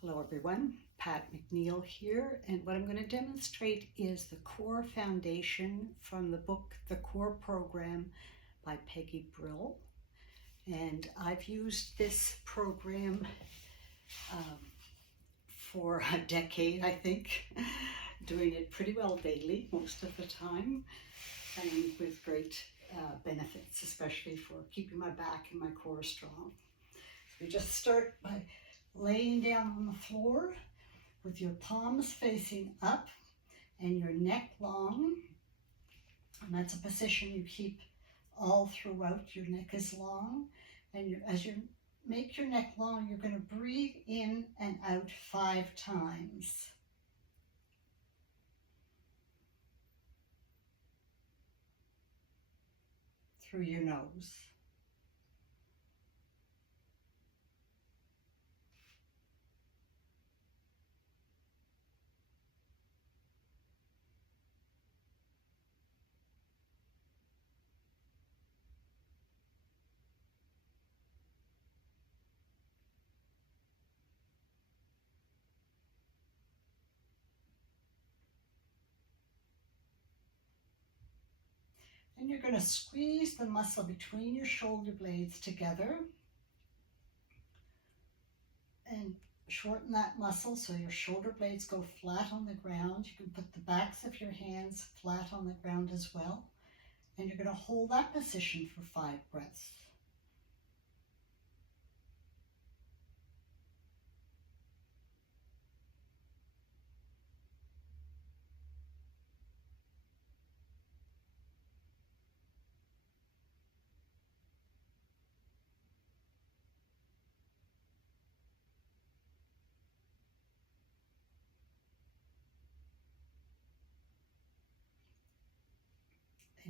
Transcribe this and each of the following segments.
Hello everyone, Pat McNeil here, and what I'm going to demonstrate is the core foundation from the book The Core Program by Peggy Brill. And I've used this program for a decade, I think, doing it pretty well daily most of the time, and with great benefits, especially for keeping my back and my core strong. So we just start by laying down on the floor with your palms facing up and your neck long. And that's a position you keep all throughout. Your neck is long. And as you make your neck long, you're going to breathe in and out 5 times. Through your nose. And you're going to squeeze the muscle between your shoulder blades together and shorten that muscle so your shoulder blades go flat on the ground. You can put the backs of your hands flat on the ground as well. And you're going to hold that position for 5 breaths.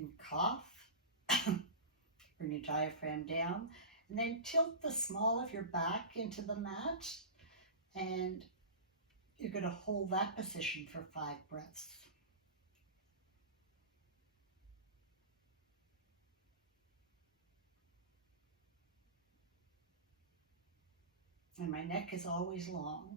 And cough. Bring your diaphragm down. And then tilt the small of your back into the mat. And you're going to hold that position for 5 breaths. And my neck is always long.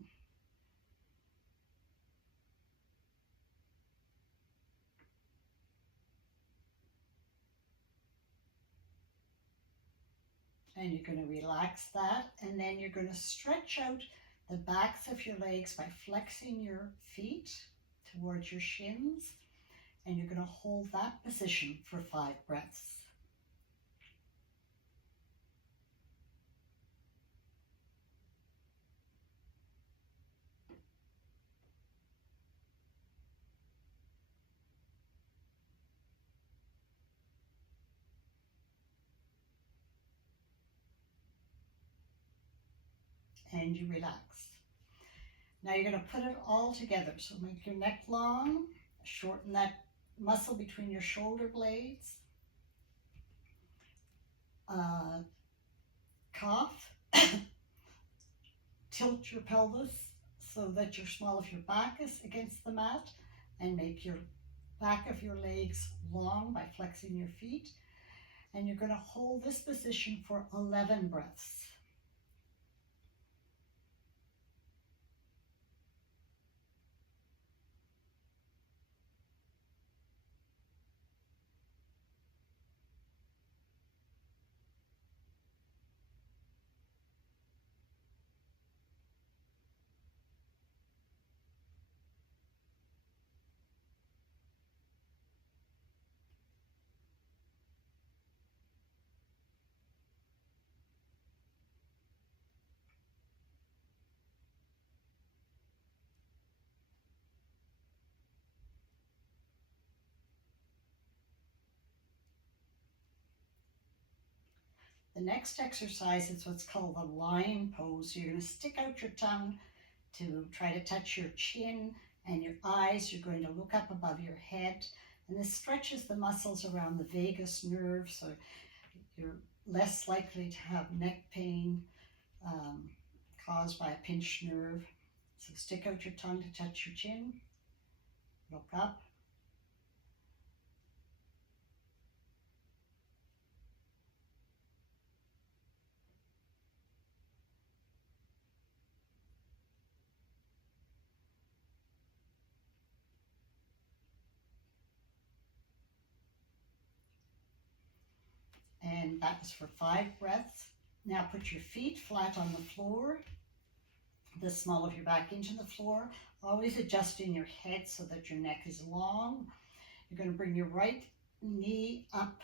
And you're going to relax that, and then you're going to stretch out the backs of your legs by flexing your feet towards your shins, and you're going to hold that position for 5 breaths. And you relax. Now you're going to put it all together. So make your neck long, shorten that muscle between your shoulder blades, cough, tilt your pelvis so that your small of your back is against the mat, and make your back of your legs long by flexing your feet. And you're going to hold this position for 11 breaths. The next exercise is what's called the lion pose. So you're going to stick out your tongue to try to touch your chin, and your eyes, you're going to look up above your head. And this stretches the muscles around the vagus nerve, so you're less likely to have neck pain caused by a pinched nerve. So stick out your tongue to touch your chin, look up. And that was for 5 breaths. Now put your feet flat on the floor, the small of your back into the floor, always adjusting your head so that your neck is long. You're going to bring your right knee up,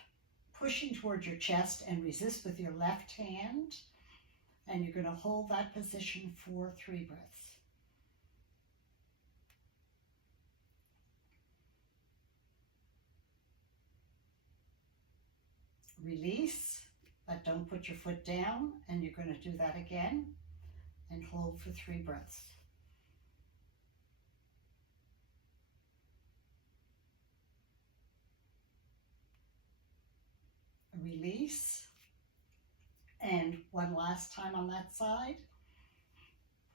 pushing towards your chest, and resist with your left hand. And you're going to hold that position for 3 breaths. Release, but don't put your foot down, and you're going to do that again and hold for 3 breaths. Release, and one last time on that side,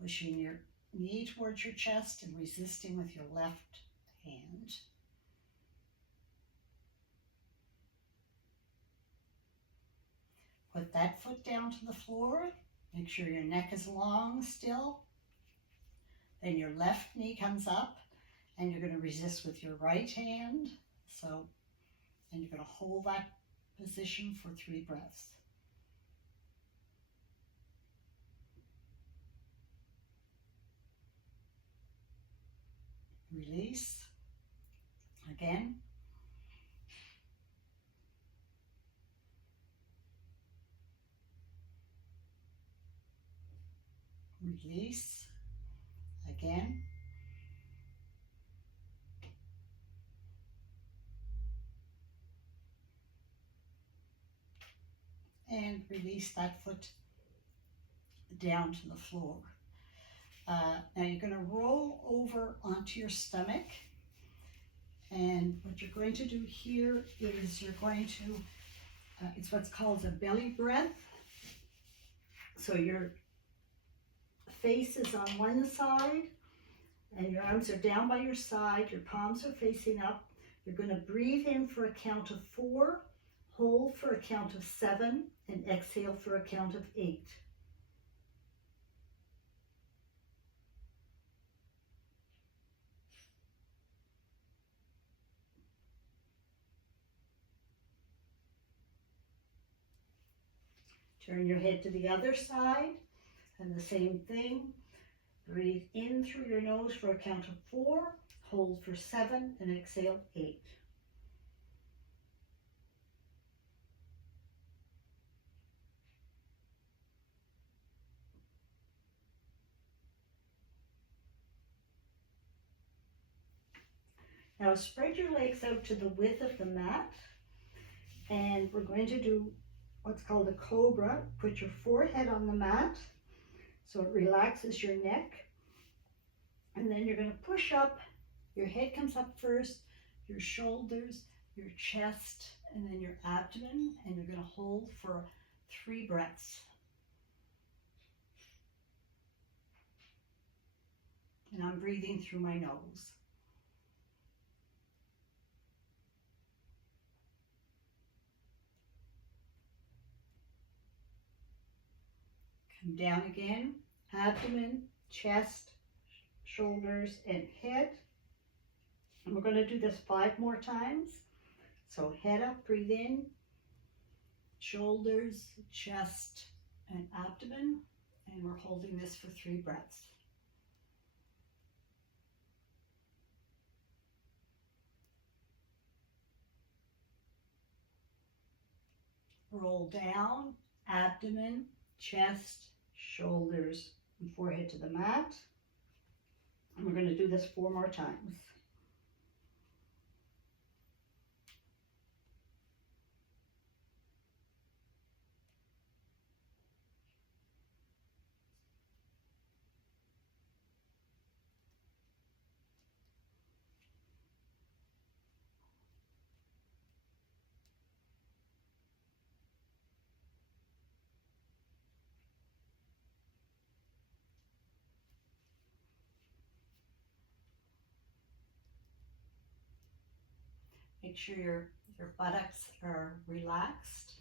pushing your knee towards your chest and resisting with your left hand. Put that foot down to the floor. Make sure your neck is long still. Then your left knee comes up, and you're going to resist with your right hand. And you're going to hold that position for 3 breaths. Release. Again. Release. Again. And release that foot down to the floor. Now you're going to roll over onto your stomach, and what you're going to do here is you're going to, it's what's called a belly breath. So your face is on one side, and your arms are down by your side, your palms are facing up. You're going to breathe in for a count of 4, hold for a count of 7, and exhale for a count of 8. Turn your head to the other side, and the same thing. Breathe in through your nose for a count of 4, hold for 7, and exhale 8. Now spread your legs out to the width of the mat, and we're going to do what's called a cobra. Put your forehead on the mat so it relaxes your neck, and then you're going to push up. Your head comes up first, your shoulders, your chest, and then your abdomen, and you're going to hold for 3 breaths. And I'm breathing through my nose. Come down again, abdomen, chest, shoulders, and head. And we're going to do this 5 more times. So head up, breathe in, shoulders, chest, and abdomen. And we're holding this for 3 breaths. Roll down, abdomen, chest, shoulders, and forehead to the mat. And we're going to do this 4 more times. Make sure your buttocks are relaxed.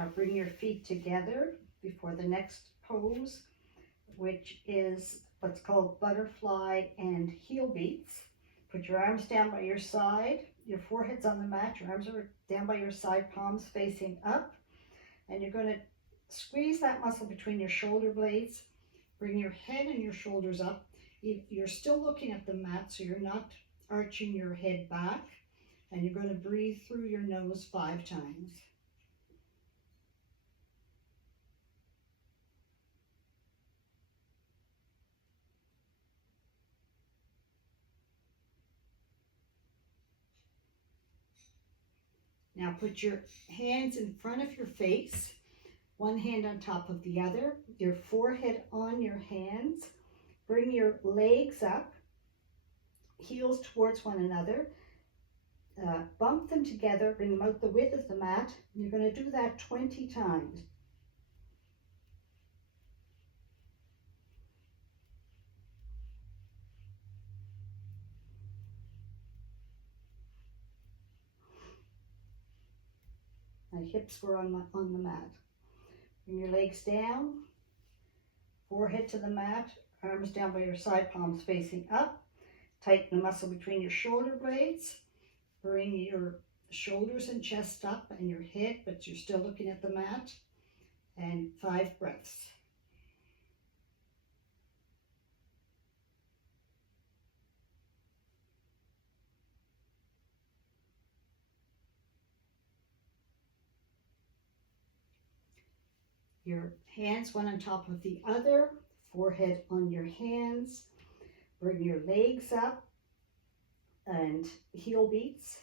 Now bring your feet together before the next pose, which is what's called butterfly and heel beats. Put your arms down by your side, your forehead's on the mat, your arms are down by your side, palms facing up, and you're going to squeeze that muscle between your shoulder blades. Bring your head and your shoulders up. You're still looking at the mat, so you're not arching your head back, and you're going to breathe through your nose 5 times. Now put your hands in front of your face, one hand on top of the other, your forehead on your hands. Bring your legs up, heels towards one another. Bump them together, bring them out the width of the mat. You're going to do that 20 times. My hips were on the mat. Bring your legs down, forehead to the mat, arms down by your side, palms facing up. Tighten the muscle between your shoulder blades. Bring your shoulders and chest up and your head, but you're still looking at the mat. And 5 breaths. Your hands one on top of the other, forehead on your hands. Bring your legs up and heel beats,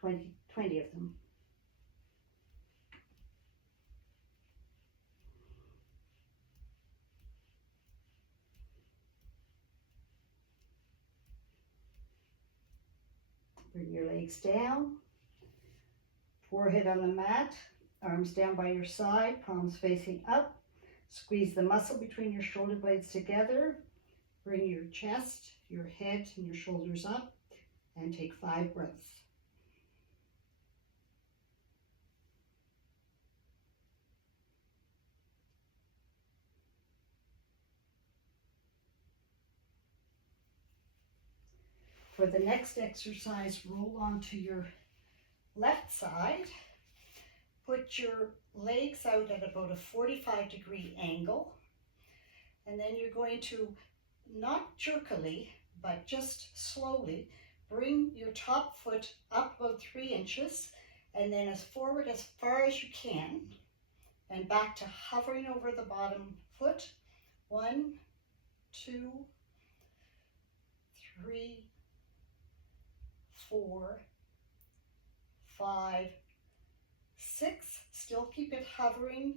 20 of them. Bring your legs down, forehead on the mat, arms down by your side, palms facing up. Squeeze the muscle between your shoulder blades together. Bring your chest, your head, and your shoulders up, and take 5 breaths. For the next exercise, roll onto your left side. Put your legs out at about a 45-degree angle. And then you're going to, not jerkily, but just slowly, bring your top foot up about 3 inches, and then as forward as far as you can, and back to hovering over the bottom foot. 1, 2, 3, 4, 5, 6. Still keep it hovering,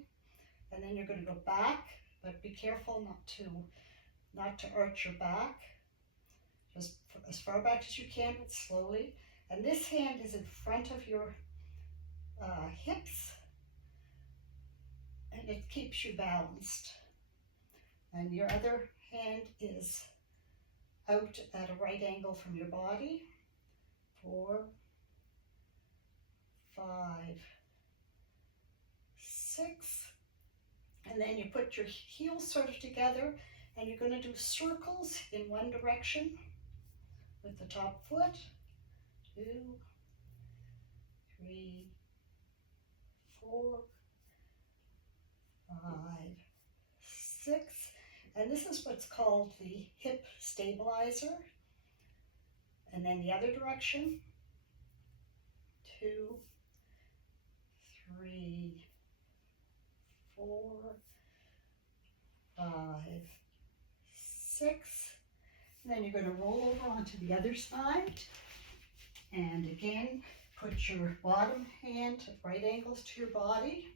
and then you're going to go back, but be careful not to arch your back. Just as far back as you can, but slowly. And this hand is in front of your hips, and it keeps you balanced. And your other hand is out at a right angle from your body. 4, 5, 6. And then you put your heels sort of together, and you're going to do circles in one direction with the top foot. 2, 3, 4, 5, 6. And this is what's called the hip stabilizer. And then the other direction. 2, 3, 4, 5, 6. And then you're going to roll over onto the other side. And again, put your bottom hand at right angles to your body.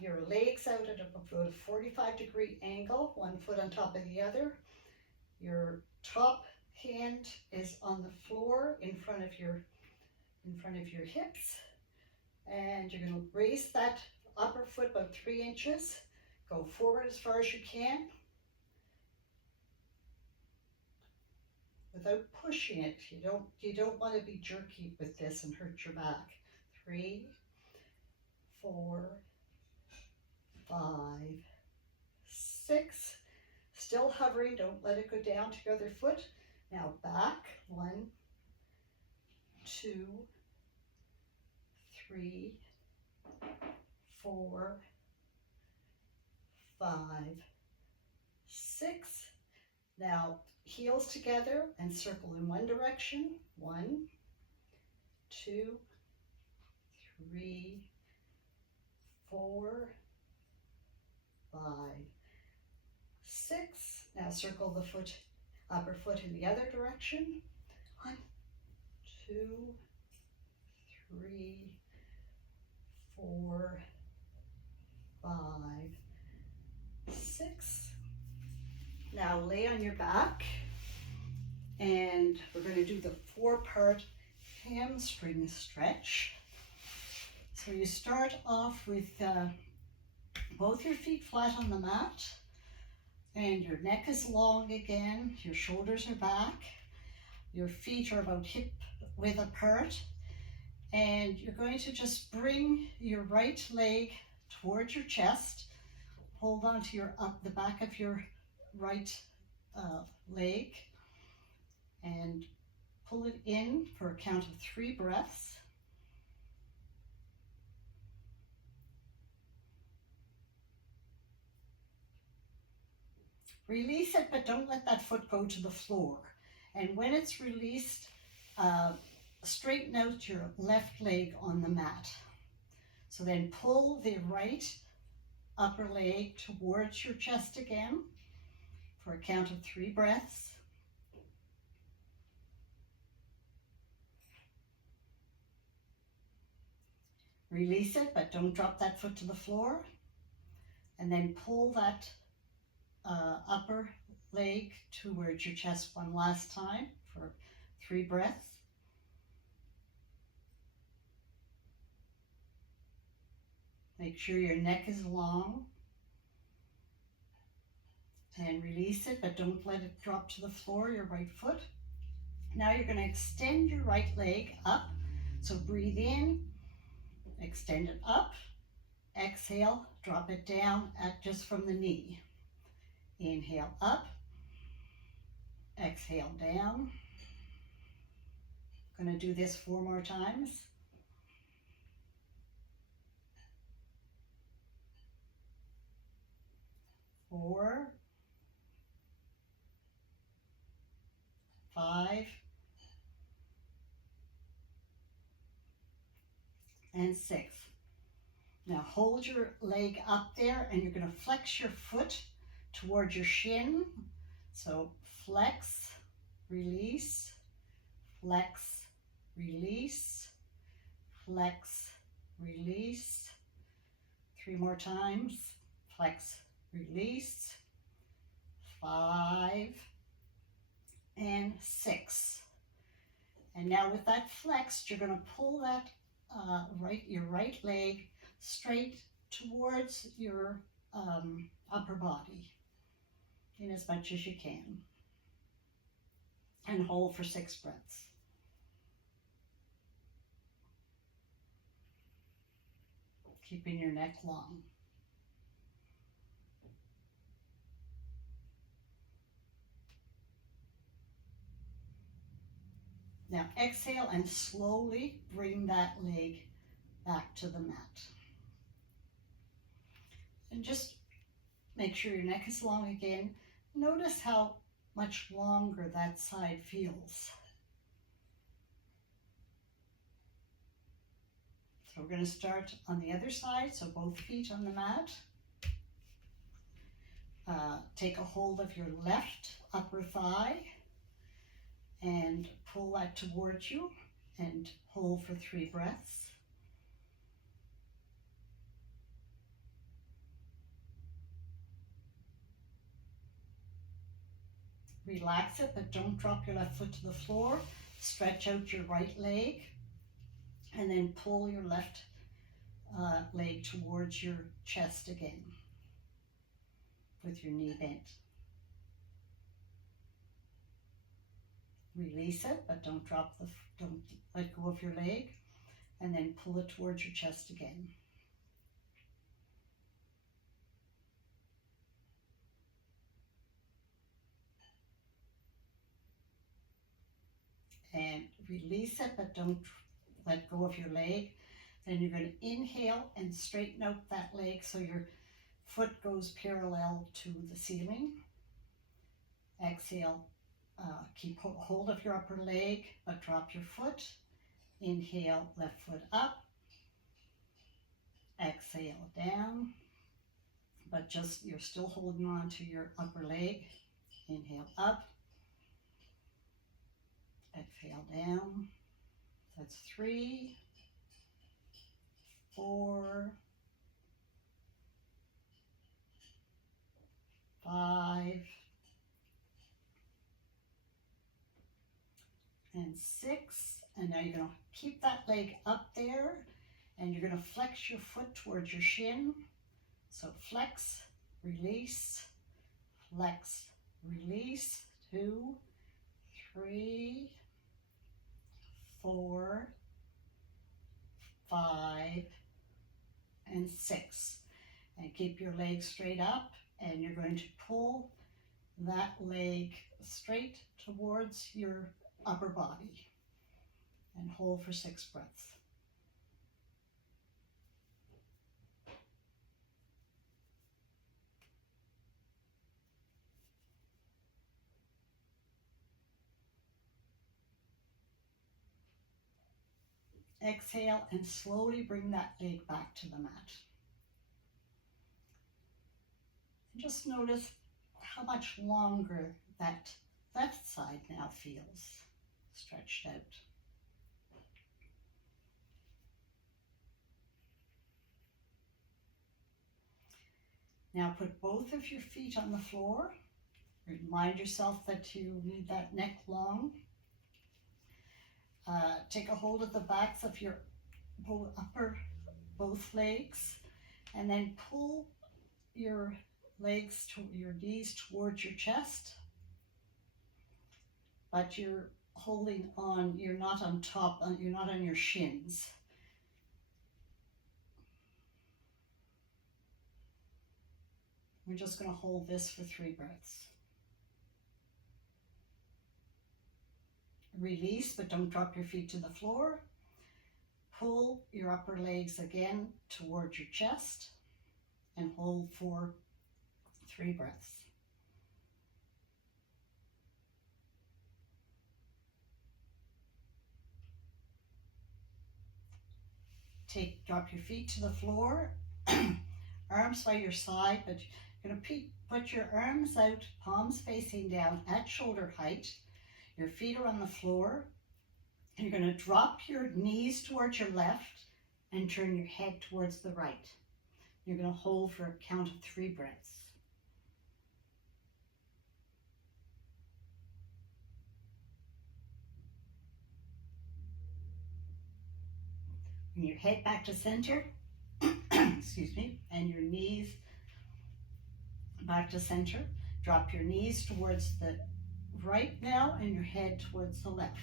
Your legs out at about a 45-degree angle, one foot on top of the other. Your top hand is on the floor in front of your hips, and you're going to raise that upper foot about 3 inches. Go forward as far as you can without pushing it. You don't want to be jerky with this and hurt your back. 3, 4, 5, 6. Still hovering, don't let it go down to your other foot. Now back, 1, 2, 3, 4, 5, 6. Now heels together and circle in one direction. 1, 2, 3, 4, 5, 6. Now circle the foot, upper foot in the other direction. 1, 2, 3, 4, 5, 6. Now lay on your back, and we're going to do the 4-part hamstring stretch. So you start off with both your feet flat on the mat, and your neck is long again, your shoulders are back, your feet are about hip width apart, and you're going to just bring your right leg towards your chest, hold on to the back of your right leg, and pull it in for a count of 3 breaths. Release it, but don't let that foot go to the floor. And when it's released, straighten out your left leg on the mat. So then pull the right upper leg towards your chest again for a count of 3 breaths. Release it, but don't drop that foot to the floor. And then pull that upper leg towards your chest one last time for 3 breaths. Make sure your neck is long. And release it, but don't let it drop to the floor, your right foot. Now you're going to extend your right leg up. So breathe in, extend it up. Exhale, drop it down just from the knee. Inhale up, exhale down. Going to do this 4 more times. Four, 5, and 6. Now hold your leg up there, and you're going to flex your foot towards your shin. So flex, release, flex, release, flex, release. 3 more times. Flex, release. 5 and 6. And now with that flexed, you're going to pull that your right leg straight towards your upper body in as much as you can, and hold for 6 breaths. Keeping your neck long. Now exhale and slowly bring that leg back to the mat. And just make sure your neck is long again. Notice how much longer that side feels. So we're going to start on the other side, so both feet on the mat. Take a hold of your left upper thigh and pull that towards you and hold for 3 breaths. Relax it, but don't drop your left foot to the floor. Stretch out your right leg and then pull your left leg towards your chest again with your knee bent. Release it, but don't let go of your leg, and then pull it towards your chest again. release it, but don't let go of your leg. Then you're going to inhale and straighten out that leg so your foot goes parallel to the ceiling. Exhale, keep hold of your upper leg, but drop your foot. Inhale, left foot up. Exhale, down, but just you're still holding on to your upper leg. Inhale, up. Exhale, down. That's 3, 4, 5, and 6. And now you're going to keep that leg up there, and you're going to flex your foot towards your shin. So flex, release, flex, release. 2, 3, 4, 5, and 6. And keep your leg straight up, and you're going to pull that leg straight towards your upper body and hold for 6 breaths. Exhale and slowly bring that leg back to the mat. And just notice how much longer that left side now feels stretched out. Now put both of your feet on the floor. Remind yourself that you need that neck long. Take a hold of the backs of your both legs, and then pull your legs to your knees towards your chest. But you're holding on, you're not on top, you're not on your shins. We're just going to hold this for 3 breaths. Release, but don't drop your feet to the floor. Pull your upper legs again towards your chest and hold for 3 breaths. Drop your feet to the floor, arms by your side, but you're going to put your arms out, palms facing down at shoulder height. Your feet are on the floor. You're going to drop your knees towards your left and turn your head towards the right. You're going to hold for a count of 3 breaths. Bring your head back to center, excuse me, and your knees back to center. Drop your knees towards the right now and your head towards the left.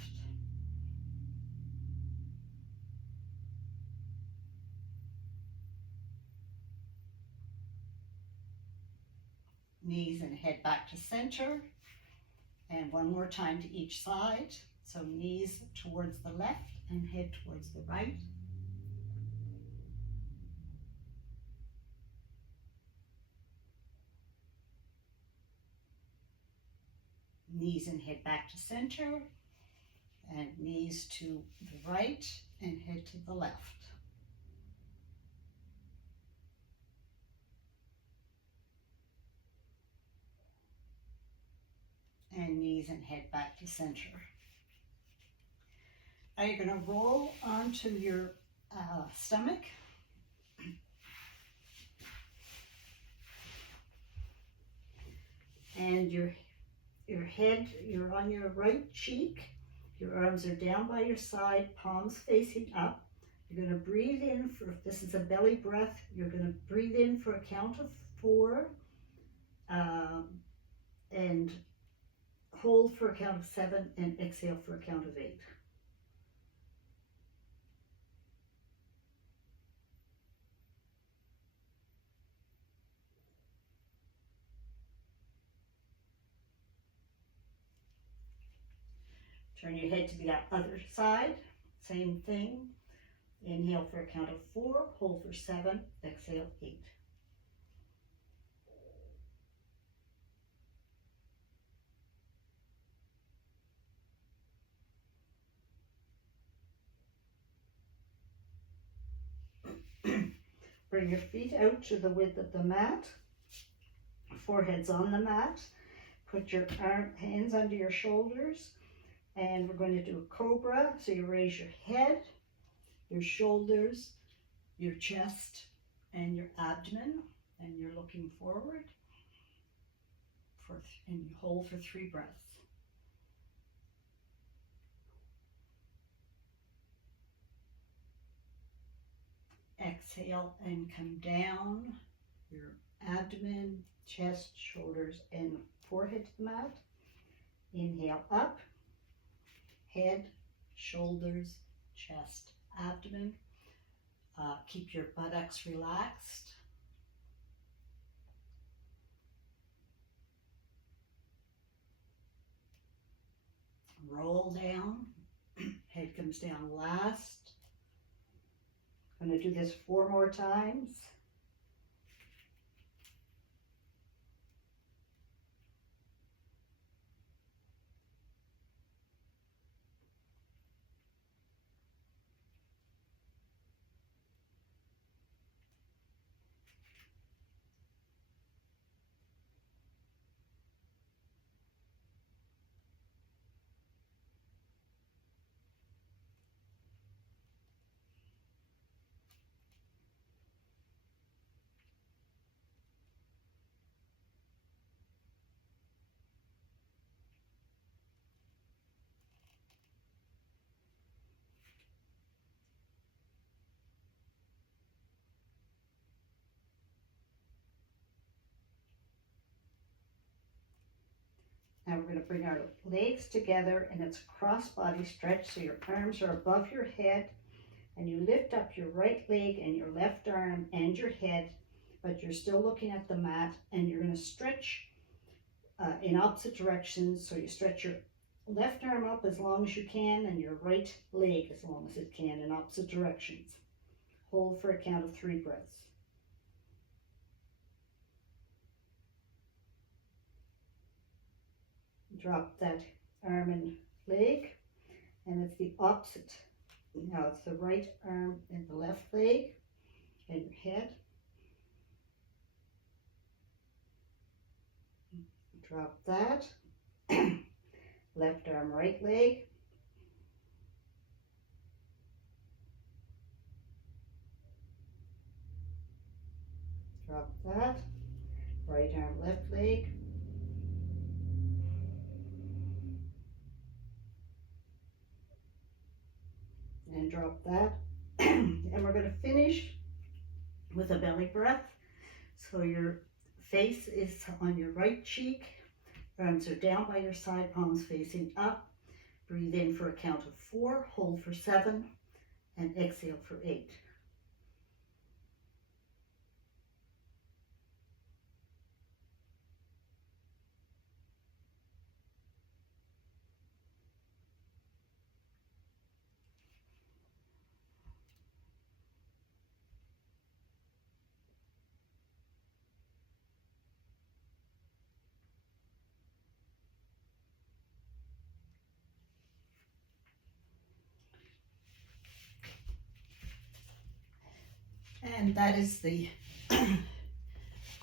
Knees and head back to center, and one more time to each side. So knees towards the left and head towards the right. Knees and head back to center, and knees to the right and head to the left. And knees and head back to center. Now you're going to roll onto your stomach. And your head, you're on your right cheek. Your arms are down by your side, palms facing up. You're going to breathe in for, this is a belly breath, you're going to breathe in for a count of 4 and hold for a count of 7 and exhale for a count of 8. Turn your head to the other side. Same thing. Inhale for a count of 4, hold for 7, exhale 8. Bring your feet out to the width of the mat. Forehead's on the mat. Put your hands under your shoulders, and we're going to do a cobra. So you raise your head, your shoulders, your chest, and your abdomen, and you're looking forward and you hold for 3 breaths. Exhale and come down, your abdomen, chest, shoulders, and forehead to the mat. Inhale up, head, shoulders, chest, abdomen. Keep your buttocks relaxed. Roll down, head comes down last. I'm going to do this 4 more times. Now we're going to bring our legs together, and it's a cross body stretch, so your arms are above your head, and you lift up your right leg and your left arm and your head, but you're still looking at the mat, and you're going to stretch in opposite directions. So you stretch your left arm up as long as you can, and your right leg as long as it can in opposite directions. Hold for a count of 3 breaths. Drop that arm and leg, and it's the opposite. Now it's the right arm and the left leg and your head. Drop that. Left arm, right leg. Drop that. Right arm, left leg. And drop that. And we're going to finish with a belly breath. So your face is on your right cheek, arms are down by your side, palms facing up. Breathe in for a count of 4, hold for 7, and exhale for 8. And that is the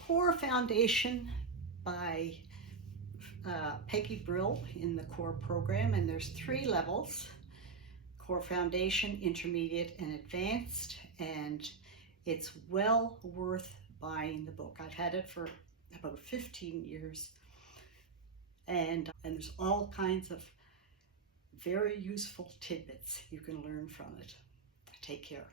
Core Foundation by Peggy Brill in the Core program. And there's 3 levels: Core Foundation, Intermediate, and Advanced. And it's well worth buying the book. I've had it for about 15 years. And there's all kinds of very useful tidbits you can learn from it. Take care.